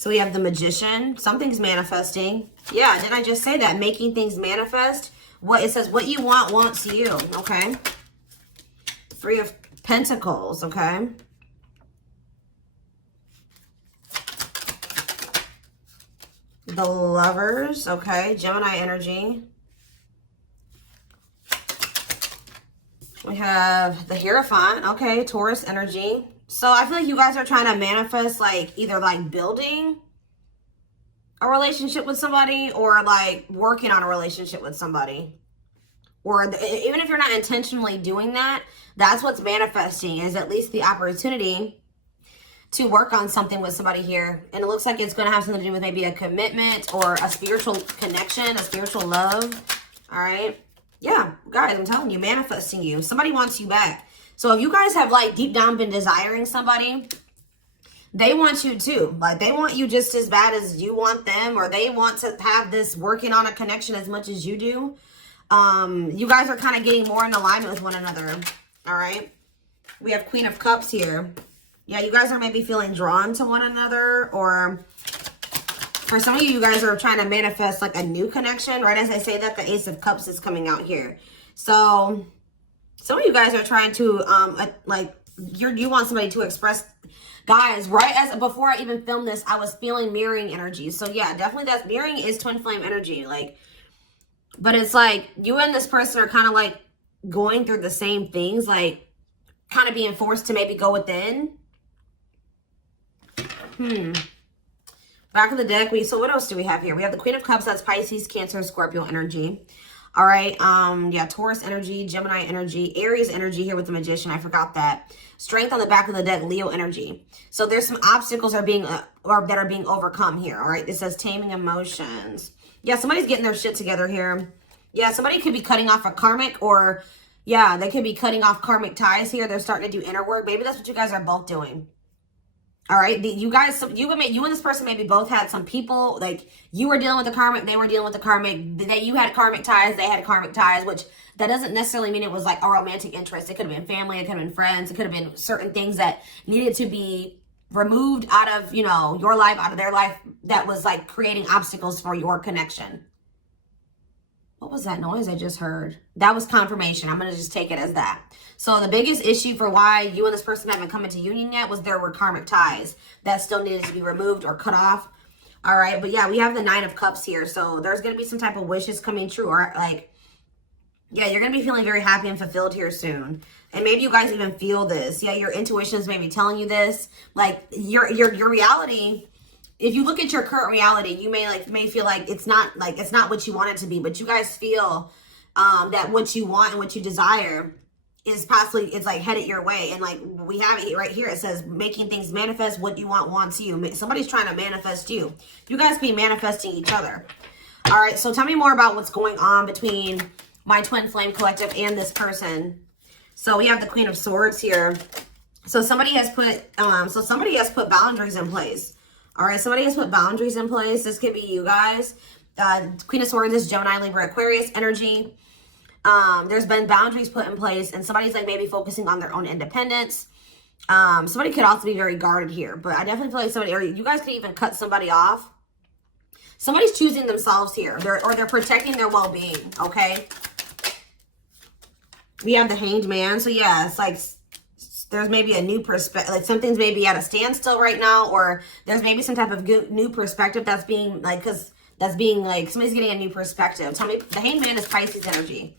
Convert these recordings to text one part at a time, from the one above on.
So we have the Magician. Something's manifesting. Yeah, didn't I just say that? Making things manifest. What it says, what you want wants you. Okay. Three of Pentacles. Okay. The Lovers. Okay. Gemini energy. We have the Hierophant. Okay. Taurus energy. So I feel like you guys are trying to manifest like either like building a relationship with somebody or like working on a relationship with somebody. Or even if you're not intentionally doing that, that's what's manifesting, is at least the opportunity to work on something with somebody here. And it looks like it's going to have something to do with maybe a commitment or a spiritual connection, a spiritual love. All right. Yeah, guys, I'm telling you, manifesting you. Somebody wants you back. So if you guys have like deep down been desiring somebody, they want you too. Like they want you just as bad as you want them, or they want to have this working on a connection as much as you do. You guys are kind of getting more in alignment with one another. All right. We have Queen of Cups here. Yeah, you guys are maybe feeling drawn to one another, or for some of you, you guys are trying to manifest like a new connection. Right as I say that, the Ace of Cups is coming out here. So some of you guys are trying to, you want somebody to express, guys, right as, before I even filmed this, I was feeling mirroring energy. So yeah, definitely that's, mirroring is twin flame energy. Like, but it's like you and this person are kind of like going through the same things, like kind of being forced to maybe go within. Back of the deck, so what else do we have here? We have the Queen of Cups, that's Pisces, Cancer, Scorpio energy. All right, yeah, Taurus energy, Gemini energy, Aries energy here with the Magician. I forgot that. Strength on the back of the deck, Leo energy. So there's some obstacles that are being overcome here. All right, it says taming emotions. Yeah, somebody's getting their shit together here. Yeah, somebody could be cutting off a karmic, or yeah, they could be cutting off karmic ties here. They're starting to do inner work. Maybe that's what you guys are both doing. All right, you and this person maybe both had some people, like you were dealing with the karmic, they were dealing with the karmic, you had karmic ties, they had karmic ties, which that doesn't necessarily mean it was like a romantic interest. It could have been family, it could have been friends, it could have been certain things that needed to be removed out of, you know, your life, out of their life, that was like creating obstacles for your connection. What was that noise I just heard? That was confirmation. I'm going to just take it as that. So the biggest issue for why you and this person haven't come into union yet was there were karmic ties that still needed to be removed or cut off. All right. But yeah, we have the 9 of Cups here. So there's going to be some type of wishes coming true. Or like, yeah, you're going to be feeling very happy and fulfilled here soon. And maybe you guys even feel this. Yeah, your intuition is maybe telling you this. Like your reality, if you look at your current reality, you may feel like it's not what you want it to be, but you guys feel that what you want and what you desire is possibly, it's like headed your way. And like we have it right here, it says making things manifest, what you want wants you. Somebody's trying to manifest you. You guys be manifesting each other. All right, so tell me more about what's going on between my twin flame collective and this person. So we have the Queen of Swords here. So somebody has put boundaries in place. All right, somebody has put boundaries in place. This could be you guys. Queen of Swords is Gemini, Libra, Aquarius energy. There's been boundaries put in place, and somebody's like maybe focusing on their own independence. Somebody could also be very guarded here, but I definitely feel like somebody, or you guys could even cut somebody off. Somebody's choosing themselves here, they're protecting their well-being, okay? We have the Hanged Man. So yeah, it's like there's maybe a new perspective, like something's maybe at a standstill right now, or there's maybe some type of new perspective that's being like, somebody's getting a new perspective. Tell me, the Hanged Man is Pisces energy.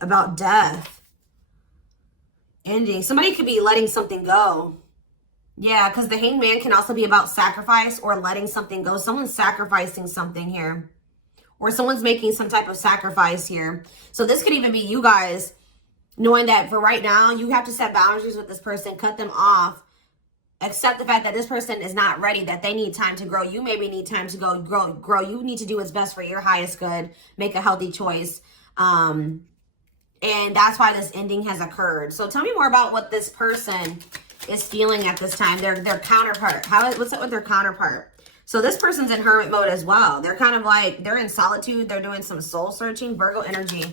About death. Ending. Somebody could be letting something go. Yeah, because the Hanged Man can also be about sacrifice or letting something go. Someone's sacrificing something here. Or someone's making some type of sacrifice here. So this could even be you guys knowing that for right now, you have to set boundaries with this person, cut them off, accept the fact that this person is not ready, that they need time to grow. You maybe need time to grow. You need to do what's best for your highest good, make a healthy choice. And that's why this ending has occurred. So tell me more about what this person is feeling at this time. Their counterpart. What's up with their counterpart? So this person's in hermit mode as well. They're kind of like, they're in solitude. They're doing some soul searching. Virgo energy.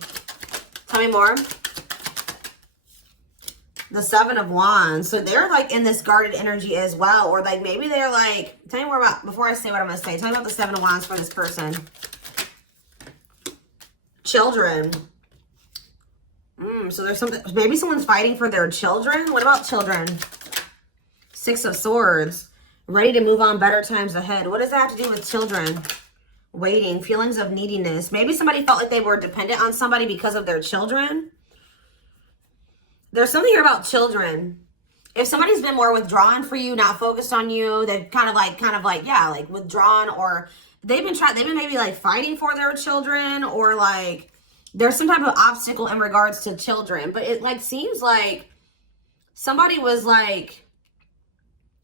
Tell me more. The Seven of Wands. So they're like in this guarded energy as well. Or like maybe they're like, tell me more about, before I say what I'm going to say, tell me about the Seven of Wands for this person. Children. So there's something, maybe someone's fighting for their children. What about children? Six of Swords. Ready to move on, better times ahead. What does that have to do with children? Waiting, feelings of neediness. Maybe somebody felt like they were dependent on somebody because of their children. There's something here about children. If somebody's been more withdrawn for you, not focused on you, they've kind of like, yeah, like withdrawn, or they've been maybe like fighting for their children, or like there's some type of obstacle in regards to children. But it like seems like somebody was like,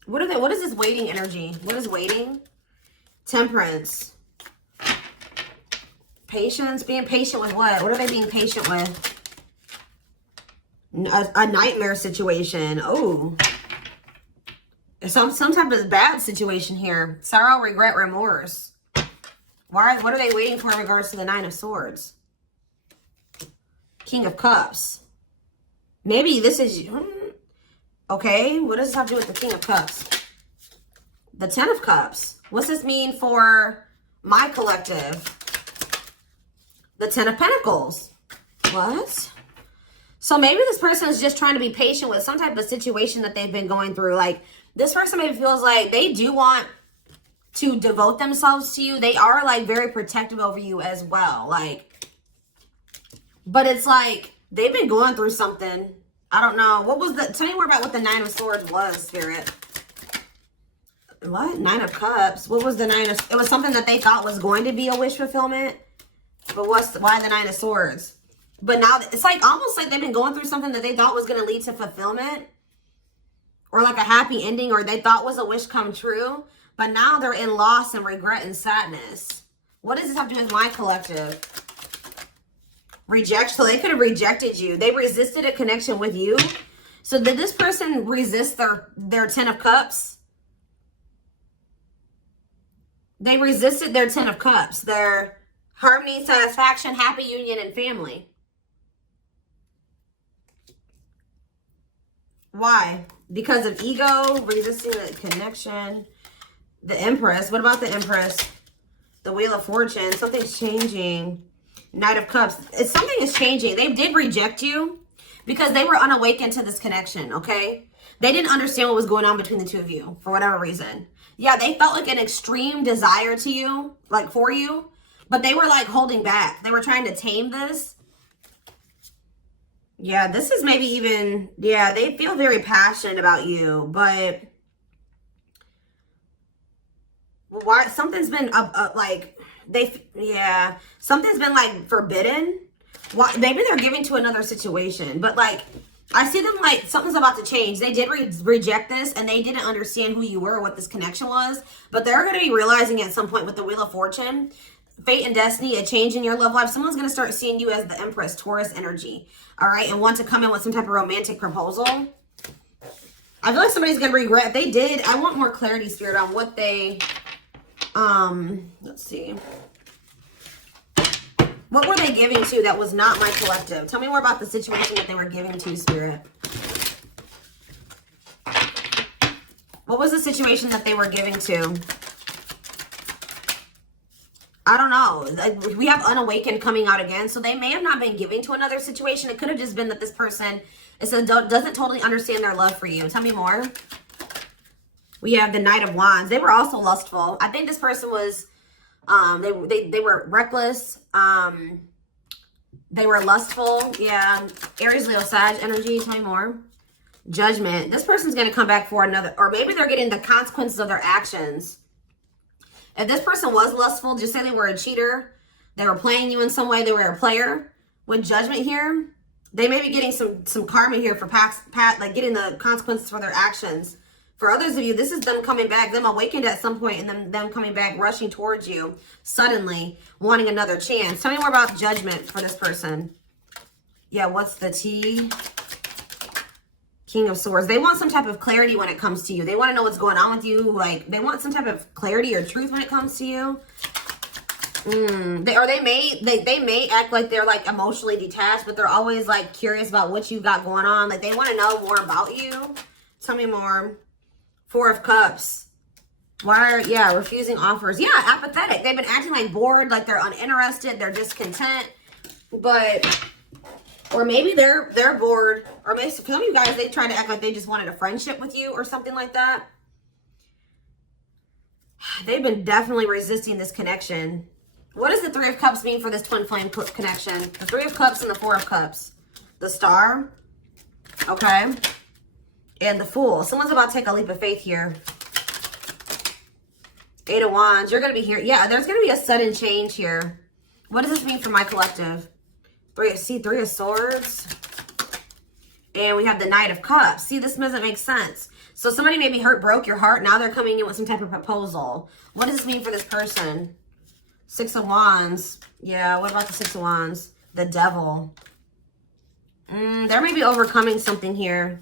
what is this waiting energy? What is waiting? Temperance. Patience. Being patient with what? What are they being patient with? A nightmare situation. Oh. Some type of bad situation here. Sorrow, regret, remorse. What are they waiting for in regards to the Nine of Swords? King of Cups. Maybe this is... Okay, what does this have to do with the King of Cups? The Ten of Cups. What's this mean for my collective? The Ten of Pentacles. What? So maybe this person is just trying to be patient with some type of situation that they've been going through. Like, this person maybe feels like they do want to devote themselves to you. They are, like, very protective over you as well. Like, but it's like they've been going through something. I don't know. What was the... Tell me more about what the Nine of Swords was, Spirit. What? Nine of Cups. What was the Nine of... It was something that they thought was going to be a wish fulfillment. But why the Nine of Swords? But now it's like almost like they've been going through something that they thought was going to lead to fulfillment, or like a happy ending, or they thought was a wish come true. But now they're in loss and regret and sadness. What does this have to do with my collective? Rejection. So they could have rejected you. They resisted a connection with you. So did this person resist their Ten of Cups? They resisted their Ten of Cups. Their harmony, satisfaction, happy union, and family. Why? Because of ego, resisting the connection. The Empress. What about the Empress? The Wheel of Fortune. Something's changing. Knight of Cups. Something is changing. They did reject you because they were unawakened to this connection, okay? They didn't understand what was going on between the two of you for whatever reason. Yeah, they felt like an extreme desire to you, like for you, but they were like holding back. They were trying to tame this. Yeah, this is maybe even, yeah, they feel very passionate about you, but why? Something's been like, something's been like forbidden. Why? Maybe they're giving to another situation, but like, I see them like something's about to change. They did reject this, and they didn't understand who you were or what this connection was, but they're going to be realizing at some point with the Wheel of Fortune, fate and destiny, a change in your love life. Someone's going to start seeing you as the Empress, Taurus energy, all right, and want to come in with some type of romantic proposal. I feel like somebody's going to regret. They did. I want more clarity, Spirit, on what they, let's see. What were they giving to that was not my collective? Tell me more about the situation that they were giving to, Spirit. What was the situation that they were giving to? I don't know. Like, we have unawakened coming out again. So they may have not been giving to another situation. It could have just been that this person doesn't totally understand their love for you. Tell me more. We have the Knight of Wands. They were also lustful. I think this person was... they were reckless. They were lustful. Yeah. Aries, Leo, Sag energy. Tell me more. Judgment. This person's going to come back for another, or maybe they're getting the consequences of their actions. If this person was lustful, just say they were a cheater. They were playing you in some way. They were a player. With Judgment here, they may be getting some karma here for like getting the consequences for their actions. For others of you, this is them coming back, them awakened at some point, and then them coming back, rushing towards you suddenly, wanting another chance. Tell me more about Judgment for this person. Yeah, what's the T? King of Swords. They want some type of clarity when it comes to you. They want to know what's going on with you. Like, they want some type of clarity or truth when it comes to you. They may act like they're like emotionally detached, but they're always like curious about what you got going on. Like they want to know more about you. Tell me more. Four of Cups. Why are, yeah, refusing offers. Yeah, apathetic. They've been acting like bored, like they're uninterested, they're discontent. But, or maybe they're bored. Or maybe some of you guys, they try to act like they just wanted a friendship with you or something like that. They've been definitely resisting this connection. What does the Three of Cups mean for this twin flame connection? The Three of Cups and the Four of Cups. The Star. Okay. And the Fool. Someone's about to take a leap of faith here. Eight of Wands. You're going to be here. Yeah, there's going to be a sudden change here. What does this mean for my collective? Three of Swords. And we have the Knight of Cups. See, this doesn't make sense. So somebody maybe broke your heart. Now they're coming in with some type of proposal. What does this mean for this person? Six of Wands. Yeah, what about the Six of Wands? The Devil. There may be overcoming something here.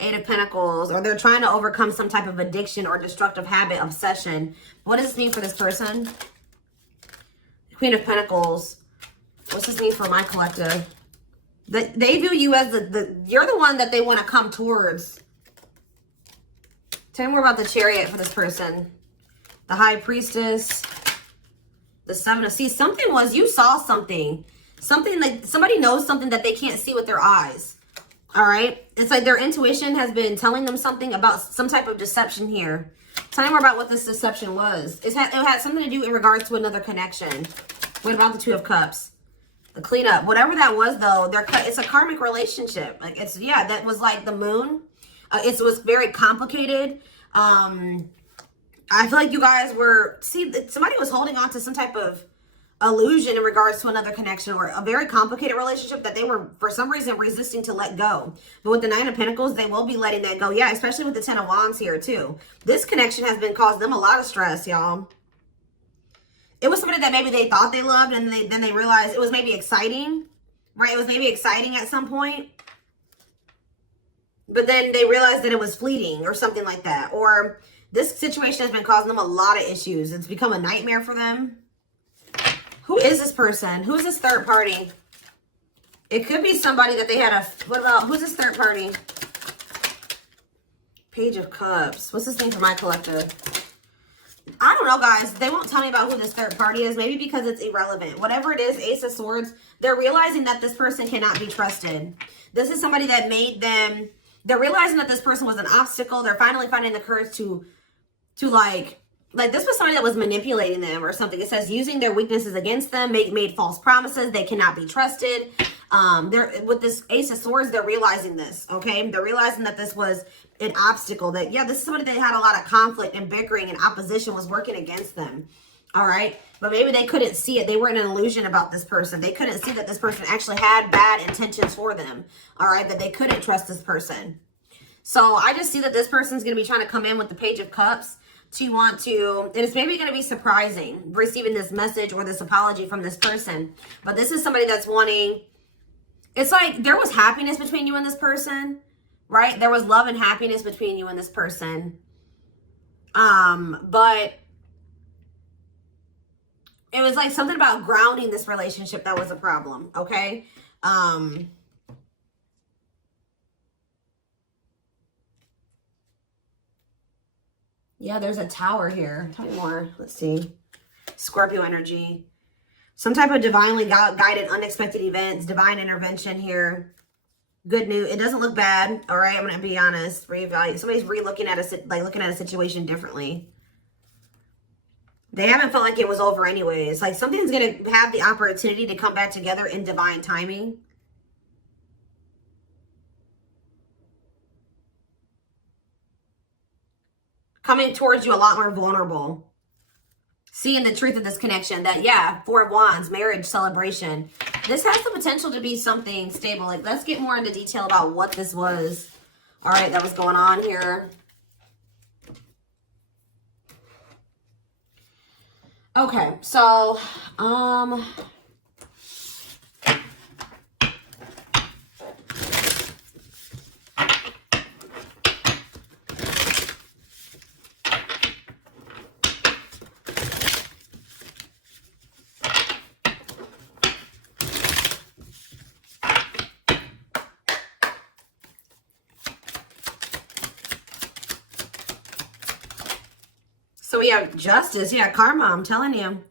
Eight of Pentacles. Or they're trying to overcome some type of addiction or destructive habit, obsession. What does this mean for this person? Queen of Pentacles. What's this mean for my collective? They view you as you're the one that they want to come towards. Tell me more about the Chariot for this person. The High Priestess. The Seven of, see, something was, you saw something. Something like, somebody knows something that they can't see with their eyes. All right? It's like their intuition has been telling them something about some type of deception here. Tell me more about what this deception was. It had something to do in regards to another connection. What about the Two of Cups? The cleanup. Whatever that was, though, it's a karmic relationship. Like, it's, yeah, that was like the moon. It was very complicated. I feel like you guys were, see, somebody was holding on to some type of illusion in regards to another connection or a very complicated relationship that they were, for some reason, resisting to let go. But with the Nine of Pentacles, they will be letting that go. Yeah, especially with the Ten of Wands here, too. This connection has been causing them a lot of stress, y'all. It was somebody that maybe they thought they loved, and then they realized it was maybe exciting, right? It was maybe exciting at some point. But then they realized that it was fleeting or something like that. Or this situation has been causing them a lot of issues. It's become a nightmare for them. Who is this person? Who is this third party? It could be somebody that they had a... What about... Who's this third party? Page of Cups. What's this name for my collective? I don't know, guys. They won't tell me about who this third party is. Maybe because it's irrelevant. Whatever it is, Ace of Swords, they're realizing that this person cannot be trusted. This is somebody that made them... They're realizing that this person was an obstacle. They're finally finding the courage to like this was somebody that was manipulating them or something. It says using their weaknesses against them, made false promises. They cannot be trusted. They're with this Ace of Swords, they're realizing this, okay? They're realizing that this was an obstacle, that, yeah, this is somebody that had a lot of conflict and bickering and opposition was working against them, all right? But maybe they couldn't see it. They were in an illusion about this person. They couldn't see that this person actually had bad intentions for them, all right? That they couldn't trust this person. So I just see that this person's going to be trying to come in with the Page of Cups to want to, and it's maybe going to be surprising receiving this message or this apology from this person. But this is somebody that's wanting, it's like there was happiness between you and this person, right? There was love and happiness between you and this person. But it was like something about grounding this relationship that was a problem, okay? Yeah, there's a Tower here. Tell me more. Let's see. Scorpio energy. Some type of divinely guided unexpected events. Divine intervention here. Good news. It doesn't look bad. All right, I'm going to be honest. Reevaluate. Somebody's looking at a situation differently. They haven't felt like it was over anyways. Like something's going to have the opportunity to come back together in divine timing. Coming towards you a lot more vulnerable. Seeing the truth of this connection that, yeah, Four of Wands, marriage, celebration. This has the potential to be something stable. Like, let's get more into detail about what this was. All right, that was going on here. Okay, so, So we have justice. Yeah, karma, I'm telling you.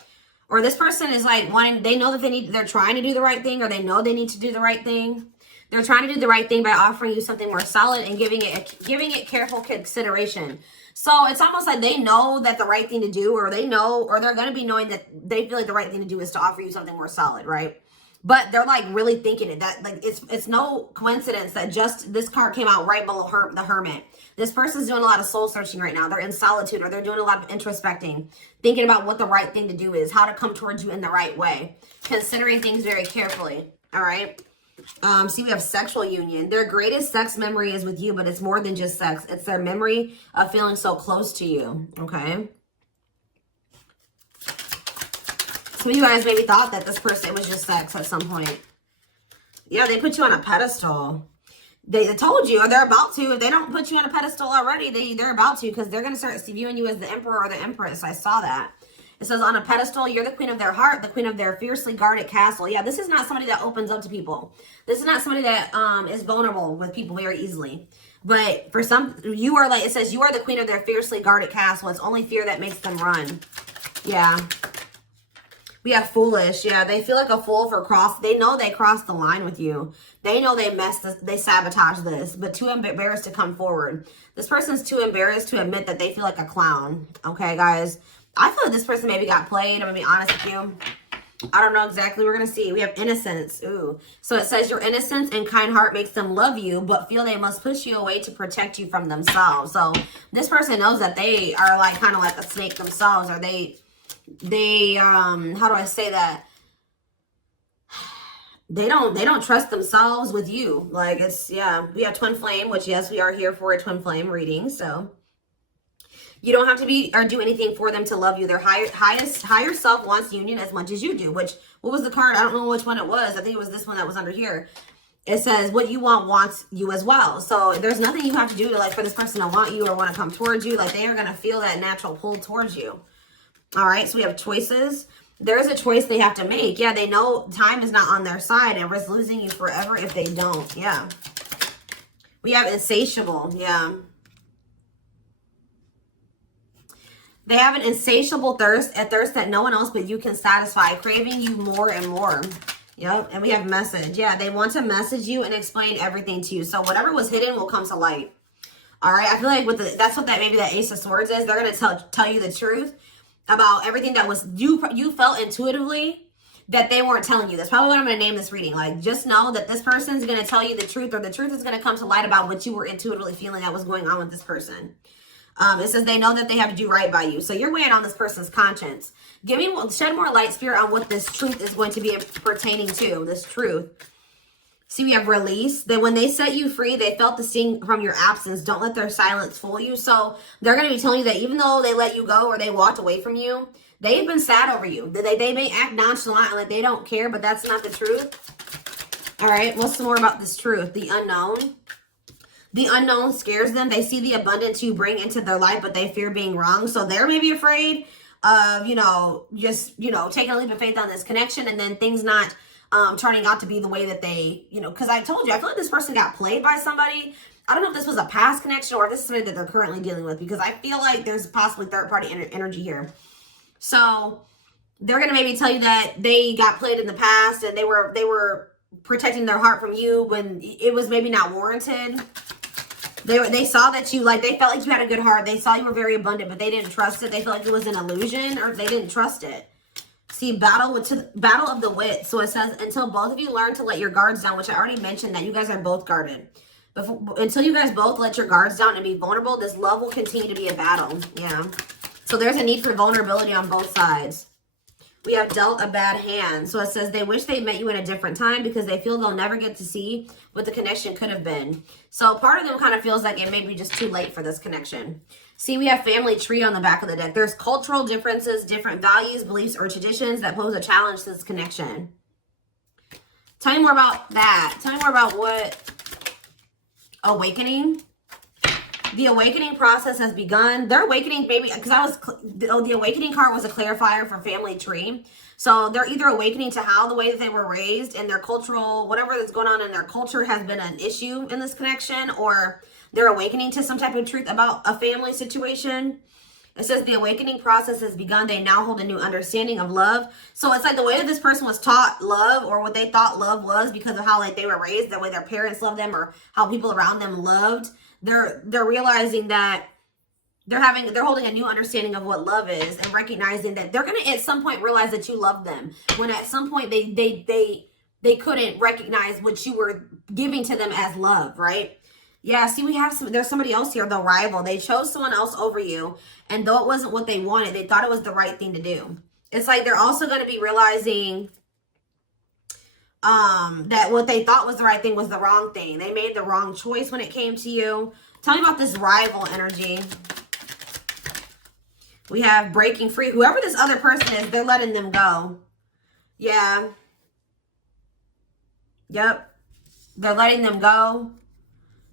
Or this person is like wanting, they know that they're trying to do the right thing, or they know they need to do the right thing. They're trying to do the right thing by offering you something more solid and giving it careful consideration. So it's almost like they know that the right thing to do, or they know, or they're going to be knowing that they feel like the right thing to do is to offer you something more solid, right? But they're like really thinking it. That like it's no coincidence that just this card came out right below the Hermit. This person's doing a lot of soul searching right now. They're in solitude, or they're doing a lot of introspecting, thinking about what the right thing to do is, how to come towards you in the right way, considering things very carefully. All right. See, we have sexual union. Their greatest sex memory is with you, but it's more than just sex. It's their memory of feeling so close to you. Okay. Some of you guys maybe thought that this person, it was just sex at some point. Yeah, they put you on a pedestal. They told you, or they're about to. If they don't put you on a pedestal already, they're about to, because they're going to start viewing you as the emperor or the empress. I saw that. It says on a pedestal, you're the queen of their heart, the queen of their fiercely guarded castle. Yeah, this is not somebody that opens up to people. This is not somebody that is vulnerable with people very easily. But for some, you are like, it says you are the queen of their fiercely guarded castle. It's only fear that makes them run. Yeah. We have foolish. Yeah, they feel like a fool for they know they crossed the line with you. They know they sabotaged this, but too embarrassed to come forward. This person's too embarrassed to admit that they feel like a clown. Okay, guys. I feel like this person maybe got played. I'm going to be honest with you. I don't know exactly. We're going to see. We have innocence. Ooh. So it says your innocence and kind heart makes them love you, but feel they must push you away to protect you from themselves. So this person knows that they are like kind of like a snake themselves, or they how do I say that? They don't trust themselves with you. Like it's, yeah, we have twin flame, which yes, we are here for a twin flame reading. So you don't have to be or do anything for them to love you. Their higher self wants union as much as you do, which, what was the card? I don't know which one it was. I think it was this one that was under here. It says what you want wants you as well. So there's nothing you have to do to like for this person to want you or want to come towards you. Like they are going to feel that natural pull towards you. All right, so we have choices. There's a choice they have to make. Yeah, they know time is not on their side and risk losing you forever if they don't. Yeah. We have insatiable. Yeah. They have an insatiable thirst, a thirst that no one else but you can satisfy, craving you more and more. Yep, and we have message. Yeah, they want to message you and explain everything to you. So whatever was hidden will come to light. All right, I feel like that's what maybe that Ace of Swords is. They're going to tell you the truth about everything that was you felt intuitively that they weren't telling you. That's probably what I'm going to name this reading. Like, just know that this person's going to tell you the truth, or the truth is going to come to light about what you were intuitively feeling that was going on with this person. It says they know that they have to do right by you. So you're weighing on this person's conscience. Shed more light, Spirit, on what this truth is going to be pertaining to, this truth. See, we have release. That when they set you free, they felt the sting from your absence. Don't let their silence fool you. So they're going to be telling you that even though they let you go or they walked away from you, they've been sad over you. They may act nonchalant and like they don't care, but that's not the truth. All right, what's some more about this truth? The unknown. The unknown scares them. They see the abundance you bring into their life, but they fear being wrong. So they're maybe afraid of, just, taking a leap of faith on this connection and then things not turning out to be the way that they, because I told you, I feel like this person got played by somebody. I don't know if this was a past connection or if this is somebody that they're currently dealing with, because I feel like there's possibly third-party energy here. So they're going to maybe tell you that they got played in the past and they were protecting their heart from you when it was maybe not warranted. They saw that they felt like you had a good heart. They saw you were very abundant, but they didn't trust it. They felt like it was an illusion, or they didn't trust it. See, battle of the wit. So it says, until both of you learn to let your guards down, which I already mentioned that you guys are both guarded. Until you guys both let your guards down and be vulnerable, this love will continue to be a battle. Yeah. So there's a need for vulnerability on both sides. We have dealt a bad hand. So it says they wish they met you in a different time because they feel they'll never get to see what the connection could have been. So part of them kind of feels like it may be just too late for this connection. See, we have family tree on the back of the deck. There's cultural differences, different values, beliefs, or traditions that pose a challenge to this connection. Tell me more about that. Tell me more about what awakening. The awakening process has begun. Their awakening, maybe, because the awakening card was a clarifier for family tree. So they're either awakening to how the way that they were raised and their cultural, whatever that's going on in their culture has been an issue in this connection, or they're awakening to some type of truth about a family situation. It says the awakening process has begun. They now hold a new understanding of love. So it's like the way that this person was taught love, or what they thought love was because of how like they were raised, the way their parents loved them or how people around them loved. They're realizing that they're holding a new understanding of what love is, and recognizing that they're going to at some point realize that you love them, when at some point they couldn't recognize what you were giving to them as love, right? Yeah, see, there's somebody else here, the rival. They chose someone else over you, and though it wasn't what they wanted, they thought it was the right thing to do. It's like they're also going to be realizing that what they thought was the right thing was the wrong thing. They made the wrong choice when it came to you. Tell me about this rival energy. We have breaking free. Whoever this other person is, they're letting them go. Yeah. Yep. They're letting them go.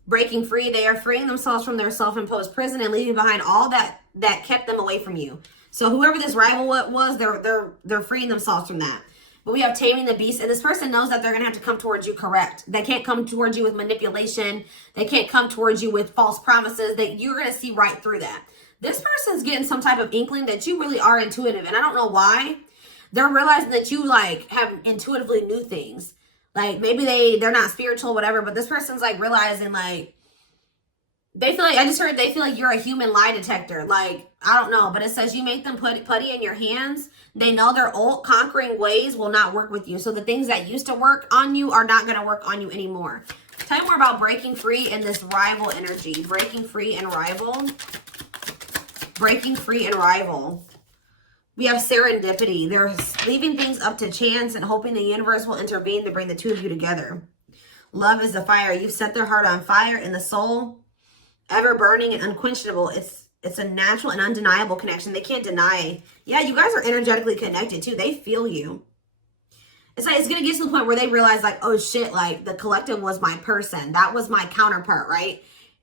Breaking free. They are freeing themselves from their self-imposed prison and leaving behind all that kept them away from you. So whoever this rival was, they're freeing themselves from that. But we have taming the beast, and this person knows that they're going to have to come towards you correct. They can't come towards you with manipulation. They can't come towards you with false promises. That you're going to see right through that. This person's getting some type of inkling that you really are intuitive, and I don't know why. They're realizing that you like have intuitively knew things. Like maybe they're not spiritual, whatever, but this person's like realizing like they feel like, I just heard they feel like you're a human lie detector. Like, I don't know, but it says you make them put putty in your hands. They know their old conquering ways will not work with you. So the things that used to work on you are not going to work on you anymore. Tell me more about breaking free in this rival energy. Breaking free and rival. Breaking free and rival. We have serendipity. They're leaving things up to chance and hoping the universe will intervene to bring the two of you together. Love is the fire. You've set their heart on fire in the soul. Ever burning and unquenchable. It's a natural and undeniable connection. They can't deny. Yeah, you guys are energetically connected too. They feel you. It's like it's going to get to the point where they realize like, oh shit, like the collective was my person. That was my counterpart, right?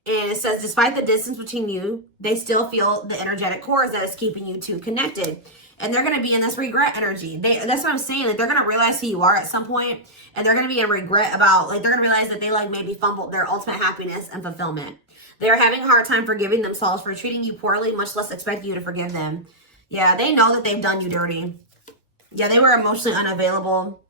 And it says, despite the distance between you, they still feel the energetic cores that is keeping you two connected. And they're going to be in this regret energy. That's what I'm saying. Like, they're going to realize who you are at some point. And they're going to be in regret about, like, they're going to realize that they, like, maybe fumbled their ultimate happiness and fulfillment. They're having a hard time forgiving themselves for treating you poorly, much less expect you to forgive them. Yeah, they know that they've done you dirty. Yeah, they were emotionally unavailable.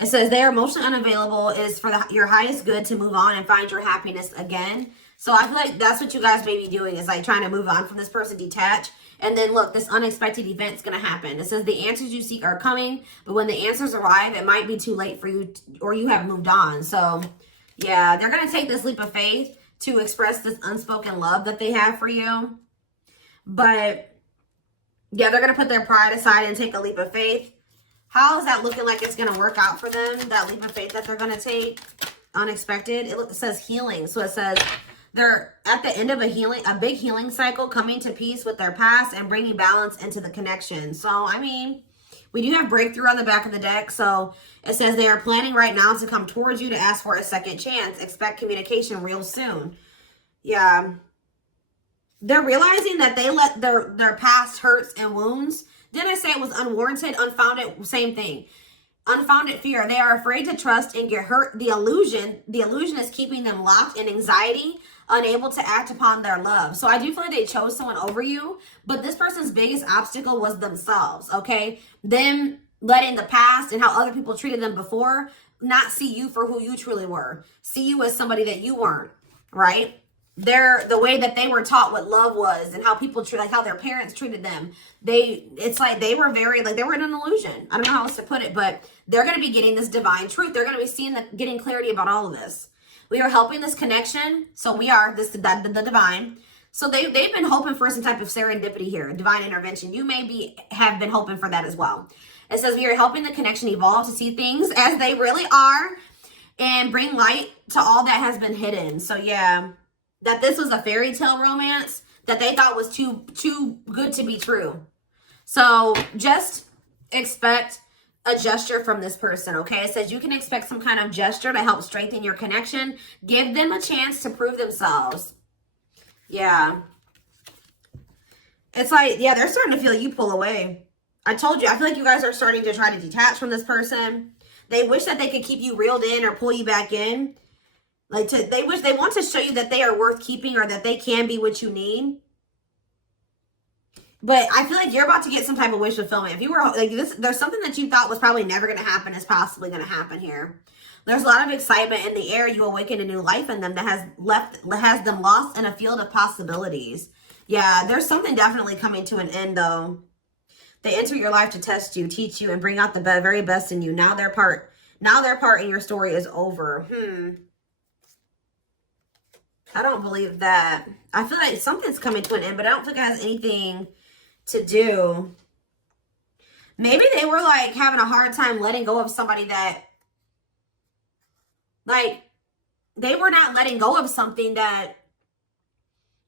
It says they are emotionally unavailable. It is for your highest good to move on and find your happiness again. So I feel like that's what you guys may be doing, is like trying to move on from this person, detach. And then look, this unexpected event's going to happen. It says the answers you seek are coming, but when the answers arrive, it might be too late for you or you have moved on. So yeah, they're going to take this leap of faith to express this unspoken love that they have for you. But yeah, they're going to put their pride aside and take a leap of faith. How is that looking like it's going to work out for them? That leap of faith that they're going to take, unexpected. It says healing. So it says they're at the end of a big healing cycle, coming to peace with their past and bringing balance into the connection. So, I mean, we do have breakthrough on the back of the deck. So it says they are planning right now to come towards you to ask for a second chance. Expect communication real soon. Yeah. They're realizing that they let their past hurts and wounds. Didn't I say it was unwarranted, unfounded? Same thing. Unfounded fear. They are afraid to trust and get hurt. The illusion is keeping them locked in anxiety, unable to act upon their love. So I do feel like they chose someone over you, but this person's biggest obstacle was themselves, okay? Them letting the past and how other people treated them before not see you for who you truly were. See you as somebody that you weren't, right? The way that they were taught what love was and how people treat, like how their parents treated them. It's like they were very, like they were in an illusion. I don't know how else to put it, but they're going to be getting this divine truth. They're going to be seeing getting clarity about all of this. We are helping this connection. So we are the divine. So they've been hoping for some type of serendipity here, divine intervention. You may have been hoping for that as well. It says we are helping the connection evolve to see things as they really are and bring light to all that has been hidden. So yeah, that this was a fairy tale romance that they thought was too good to be true. So just expect a gesture from this person, okay? It says you can expect some kind of gesture to help strengthen your connection. Give them a chance to prove themselves. Yeah. It's like, yeah, they're starting to feel you pull away. I told you, I feel like you guys are starting to try to detach from this person. They wish that they could keep you reeled in or pull you back in. They want to show you that they are worth keeping or that they can be what you need. But I feel like you're about to get some type of wish fulfillment. If you were like this, there's something that you thought was probably never going to happen is possibly going to happen here. There's a lot of excitement in the air. You awaken a new life in them that has them lost in a field of possibilities. Yeah, there's something definitely coming to an end though. They enter your life to test you, teach you, and bring out the very best in you. Now their part in your story is over. I don't believe that. I feel like something's coming to an end, but I don't think it has anything to do. Maybe they were like having a hard time letting go of somebody that, like, they were not letting go of something that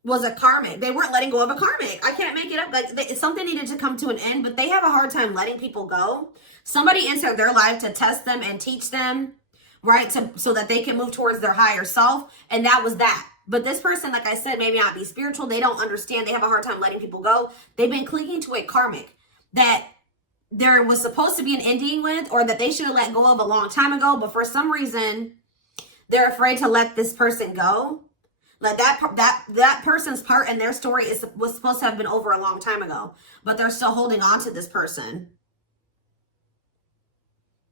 was a karmic. They weren't letting go of a karmic. I can't make it up. Like, something needed to come to an end, but they have a hard time letting people go. Somebody entered their life to test them and teach them, right? So that they can move towards their higher self. And that was that. But this person, like I said, maybe not be spiritual. They don't understand. They have a hard time letting people go. They've been clinging to a karmic that there was supposed to be an ending with, or that they should have let go of a long time ago. But for some reason, they're afraid to let this person go. Like that person's part in their story was supposed to have been over a long time ago, but they're still holding on to this person.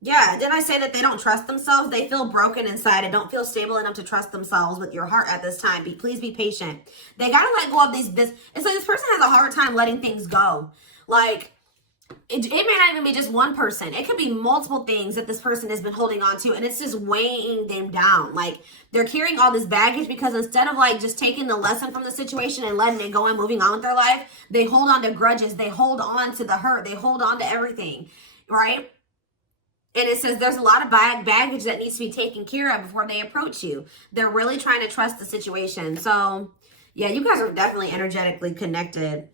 Yeah, didn't I say that they don't trust themselves? They feel broken inside and don't feel stable enough to trust themselves with your heart at this time. Please be patient. They got to let go of this. It's like this person has a hard time letting things go. Like, it may not even be just one person. It could be multiple things that this person has been holding on to, and it's just weighing them down. Like, they're carrying all this baggage because instead of like just taking the lesson from the situation and letting it go and moving on with their life, they hold on to grudges. They hold on to the hurt. They hold on to everything, right? And it says there's a lot of baggage that needs to be taken care of before they approach you. They're really trying to trust the situation. So, yeah, you guys are definitely energetically connected.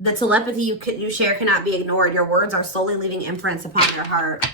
The telepathy you share cannot be ignored. Your words are slowly leaving imprints upon their heart.